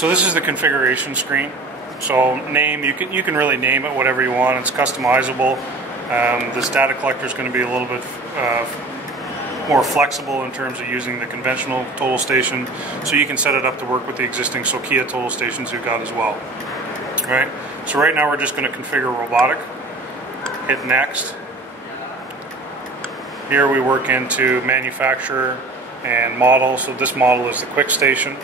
So this is the configuration screen. So name, you can really name it whatever you want. It's customizable. This data collector is going to be a little bit more flexible in terms of using the conventional total station. So you can set it up to work with the existing Sokia total stations you've got as well. All right. So right now we're just going to configure robotic. Hit next. Here we work into manufacturer and model. So this model is the quick station.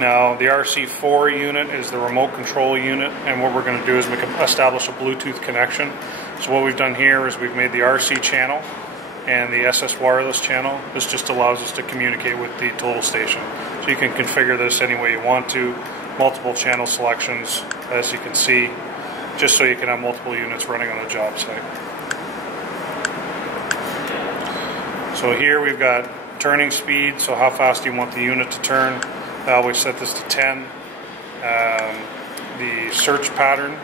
Now the RC4 unit is the remote control unit, and what we're going to do is establish a Bluetooth connection. So what we've done here is we've made the RC channel and the SS wireless channel. This just allows us to communicate with the total station. So you can configure this any way you want to. Multiple channel selections, as you can see, just so you can have multiple units running on a job site. So here we've got turning speed, so how fast do you want the unit to turn. I always set this to 10. The search pattern,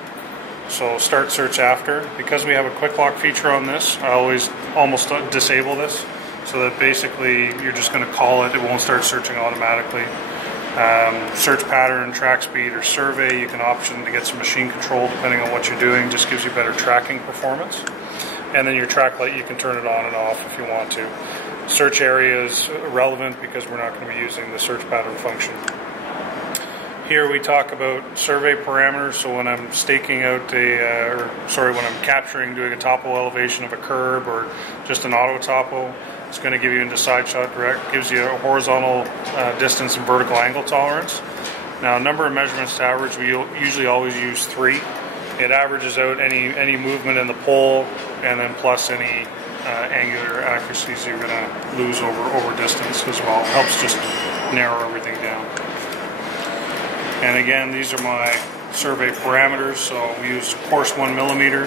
so start search after. Because we have a quick lock feature on this, I always almost disable this, so that basically you're just going to call it, it won't start searching automatically. Search pattern, track speed, or survey, you can option to get some machine control depending on what you're doing, just gives you better tracking performance. And then your track light, you can turn it on and off if you want to. Search area is irrelevant because we're not going to be using the search pattern function. Here we talk about survey parameters, so when I'm staking out when I'm capturing, doing a topo elevation of a curb or just an auto topo, it's going to give you into side shot direct, gives you a horizontal distance and vertical angle tolerance. Now, number of measurements to average, we usually always use 3. It averages out any movement in the pole, and then plus any angular accuracies you're going to lose over distance as well. It helps just narrow everything down. And again, these are my survey parameters. So we use coarse 1 millimeter.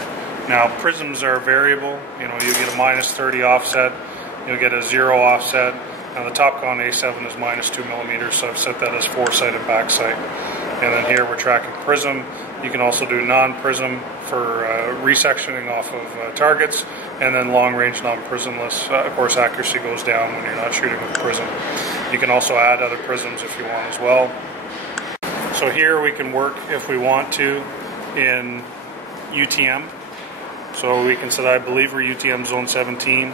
Now prisms are variable. You get a -30 offset. You'll get a 0 offset. Now the Topcon A7 is -2 millimeters, so I've set that as foresight and backsight. And then here we're tracking prism. You can also do non-prism for resectioning off of targets, and then long-range non-prismless. Of course, accuracy goes down when you're not shooting with a prism. You can also add other prisms if you want as well. So here we can work, if we want to, in UTM. So we can set, I believe we're UTM zone 17.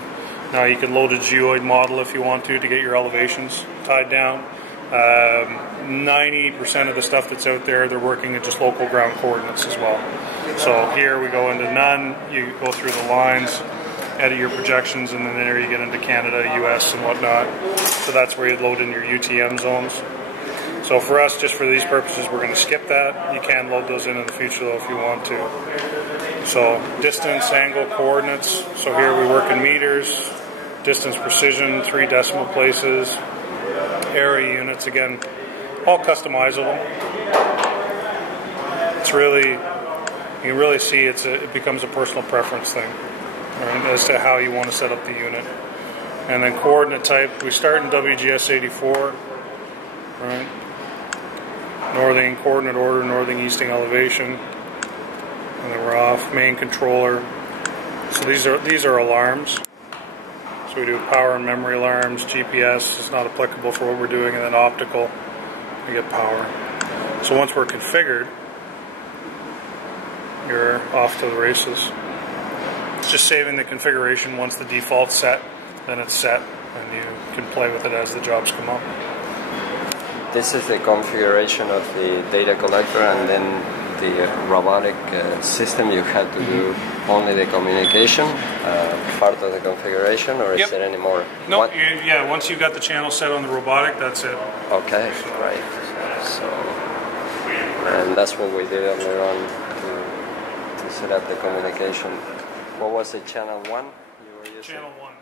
Now you can load a geoid model if you want to get your elevations tied down. 90% of the stuff that's out there, they're working at just local ground coordinates as well. So here we go into none, you go through the lines, edit your projections, and then there you get into Canada, US, and whatnot. So that's where you load in your UTM zones. So for us, just for these purposes, we're going to skip that. You can load those in the future though if you want to. So distance, angle, coordinates. So here we work in meters, distance precision, 3 decimal places, area units, again, all customizable. It's really, you can really see it becomes a personal preference thing, right, as to how you want to set up the unit. And then coordinate type, we start in WGS 84, right? Northing coordinate order, northing easting elevation, and then we're off. Main controller. So these are alarms. So we do power and memory alarms. GPS is not applicable for what we're doing, and then optical, we get power. So once we're configured, you're off to the races. It's just saving the configuration. Once the default's set, then it's set, and you can play with it as the jobs come up. This is the configuration of the data collector, and then the robotic system. You had to do only the communication part of the configuration, or is there any more? No, yeah, once you've got the channel set on the robotic, that's it. Okay, right. So, and that's what we did earlier on to set up the communication. What was it, channel 1 you were using? Channel 1.